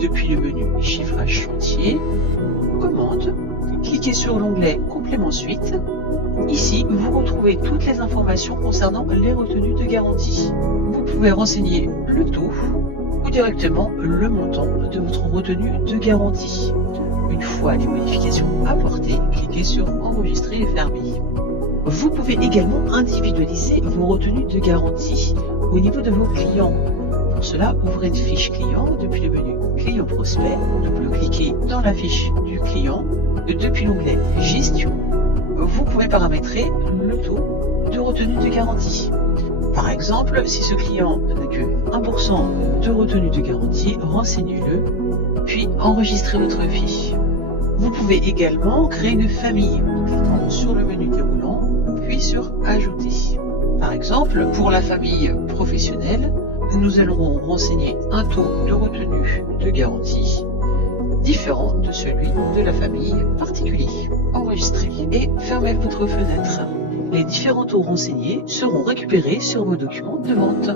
depuis le menu Chiffrage chantier, Commande, cliquez sur l'onglet Complément suite. Ici, vous retrouvez toutes les informations concernant les retenues de garantie. Vous pouvez renseigner le taux ou directement le montant de votre retenue de garantie. Une fois les modifications apportées, cliquez sur Enregistrer et fermer. Vous pouvez également individualiser vos retenues de garantie au niveau de vos clients. Pour cela, ouvrez une fiche client depuis le menu Client prospect, double-cliquez dans la fiche du client depuis l'onglet Gestion. Vous pouvez paramétrer le taux de retenue de garantie. Par exemple, si ce client n'a que 1% de retenue de garantie, renseignez-le, puis enregistrez votre fiche. Vous pouvez également créer une famille en cliquant sur le menu déroulant, puis sur Ajouter. Par exemple, pour la famille professionnelle, nous allons renseigner un taux de retenue de garantie différent de celui de la famille particulier. Enregistrez et fermez votre fenêtre. Les différents taux renseignés seront récupérés sur vos documents de vente.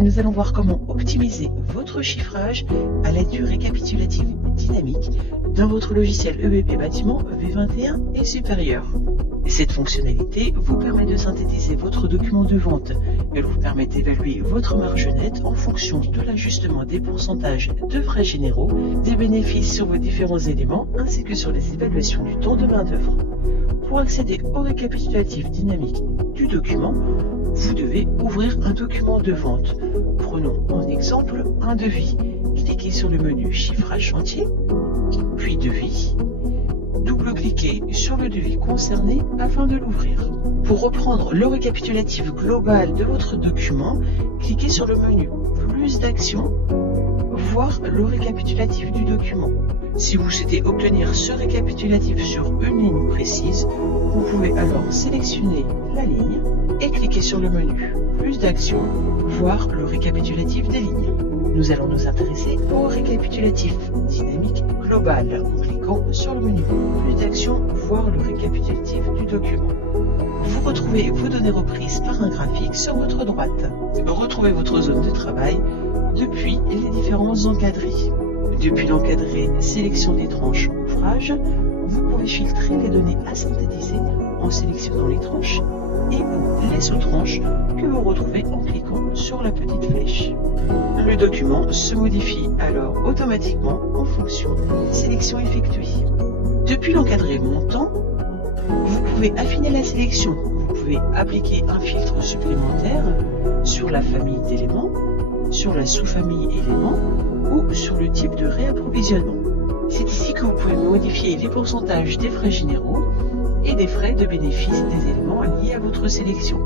Nous allons voir comment optimiser votre chiffrage à l'aide du récapitulatif dynamique dans votre logiciel EBP Bâtiment V21 et supérieur. Cette fonctionnalité vous permet de synthétiser votre document de vente. Elle vous permet d'évaluer votre marge nette en fonction de l'ajustement des pourcentages de frais généraux, des bénéfices sur vos différents éléments, ainsi que sur les évaluations du temps de main-d'œuvre. Pour accéder au récapitulatif dynamique du document, vous devez ouvrir un document de vente. Prenons en exemple un devis. Cliquez sur le menu Chiffrage chantier, puis Devis. Double-cliquez sur le devis concerné afin de l'ouvrir. Pour reprendre le récapitulatif global de votre document, cliquez sur le menu Plus d'actions, voir le récapitulatif du document. Si vous souhaitez obtenir ce récapitulatif sur une ligne précise, vous pouvez alors sélectionner la ligne et cliquer sur le menu Plus d'actions, voir le récapitulatif des lignes. Nous allons nous intéresser au récapitulatif dynamique global en cliquant sur le menu Plus d'actions, voir le récapitulatif du document. Vous retrouvez vos données reprises par un graphique sur votre droite. Retrouvez votre zone de travail depuis les différents encadrés. Depuis l'encadré Sélection des tranches ouvrages, vous pouvez filtrer les données à synthétiser en sélectionnant les tranches et ou les sous-tranches que vous retrouvez en cliquant sur la petite flèche. Le document se modifie alors automatiquement en fonction des sélections effectuées. Depuis l'encadré montant, vous pouvez affiner la sélection. Vous pouvez appliquer un filtre supplémentaire sur la famille d'éléments, sur la sous-famille éléments ou sur le type de réapprovisionnement. C'est ici que vous pouvez modifier les pourcentages des frais généraux et des frais de bénéfice des éléments liés à votre sélection.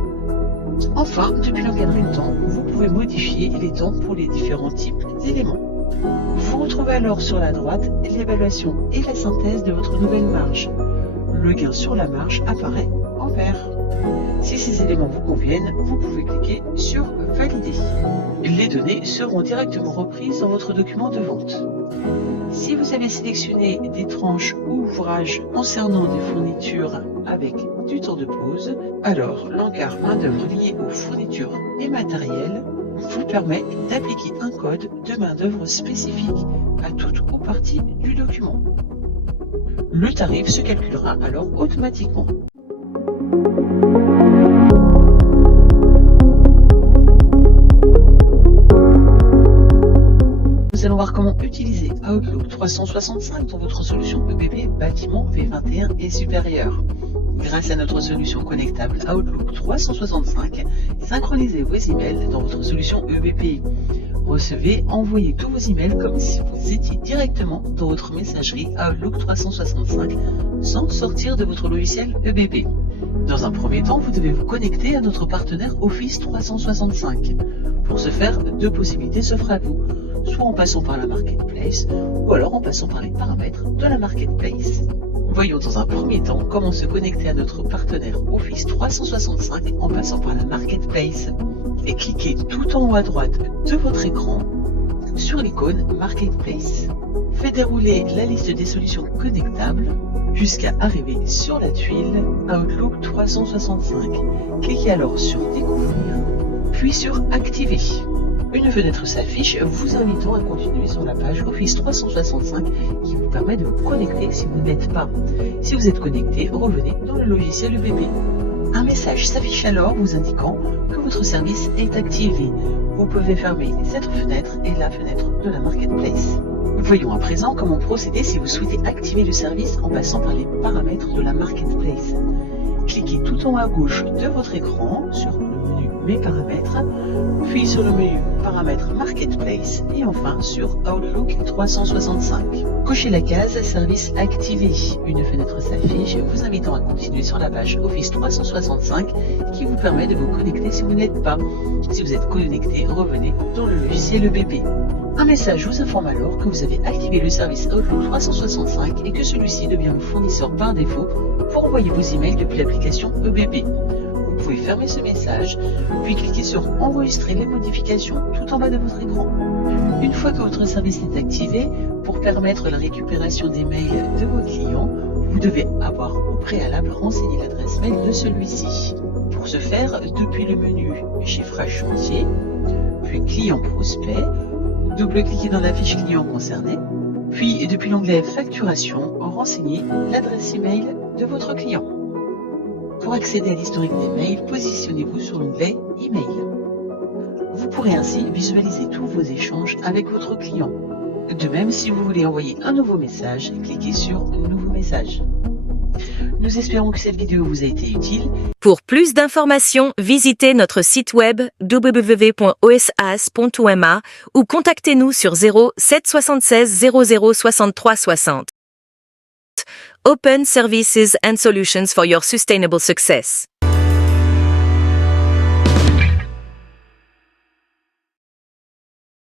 Enfin, depuis l'encadré temps, vous pouvez modifier les temps pour les différents types d'éléments. Vous retrouvez alors sur la droite l'évaluation et la synthèse de votre nouvelle marge. Le gain sur la marge apparaît en vert. Si ces éléments vous conviennent, vous pouvez cliquer sur Valider. Les données seront directement reprises dans votre document de vente. Si vous avez sélectionné des tranches ou ouvrages concernant des fournitures avec du temps de pause, alors l'encart main-d'œuvre lié aux fournitures et matériel vous permet d'appliquer un code de main-d'œuvre spécifique à toute ou partie du document. Le tarif se calculera alors automatiquement. Nous allons voir comment utiliser Outlook 365 dans votre solution EBP bâtiment V21 et supérieur. Grâce à notre solution connectable Outlook 365, synchronisez vos emails dans votre solution EBP. Recevez, envoyez tous vos emails comme si vous étiez directement dans votre messagerie Outlook 365 sans sortir de votre logiciel EBP. Dans un premier temps, vous devez vous connecter à notre partenaire Office 365. Pour ce faire, deux possibilités s'offrent à vous, soit en passant par la Marketplace ou alors en passant par les paramètres de la Marketplace. Voyons dans un premier temps comment se connecter à notre partenaire Office 365 en passant par la Marketplace. Et cliquez tout en haut à droite de votre écran sur l'icône Marketplace. Faites dérouler la liste des solutions connectables jusqu'à arriver sur la tuile Outlook 365. Cliquez alors sur Découvrir, puis sur Activer. Une fenêtre s'affiche vous invitant à continuer sur la page Office 365 qui vous permet de vous connecter si vous n'êtes pas. Si vous êtes connecté, revenez dans le logiciel EBP. Un message s'affiche alors vous indiquant que votre service est activé. Vous pouvez fermer cette fenêtre et la fenêtre de la Marketplace. Voyons à présent comment procéder si vous souhaitez activer le service en passant par les paramètres de la Marketplace. Cliquez tout en haut à gauche de votre écran sur le menu Mes paramètres, puis sur le menu Paramètres Marketplace et enfin sur Outlook 365. Cochez la case Service activé. Une fenêtre s'affiche vous invitant à continuer sur la page Office 365 qui vous permet de vous connecter si vous n'êtes pas. Si vous êtes connecté, revenez dans le logiciel EBP. Un message vous informe alors que vous avez activé le service Outlook 365 et que celui-ci devient le fournisseur par défaut pour envoyer vos emails depuis l'application EBP. Vous pouvez fermer ce message, puis cliquer sur Enregistrer les modifications tout en bas de votre écran. Une fois que votre service est activé, pour permettre la récupération des mails de vos clients, vous devez avoir au préalable renseigné l'adresse mail de celui-ci. Pour ce faire, depuis le menu Chiffrage chantier, puis Client prospect, double-cliquez dans la fiche client concernée, puis depuis l'onglet Facturation, renseignez l'adresse email de votre client. Pour accéder à l'historique des mails, positionnez-vous sur l'onglet Email. Vous pourrez ainsi visualiser tous vos échanges avec votre client. De même, si vous voulez envoyer un nouveau message, cliquez sur Nouveau message. Nous espérons que cette vidéo vous a été utile. Pour plus d'informations, visitez notre site web www.osas.oma ou contactez-nous sur 0776 00 63 60. Open Services and Solutions for your sustainable success.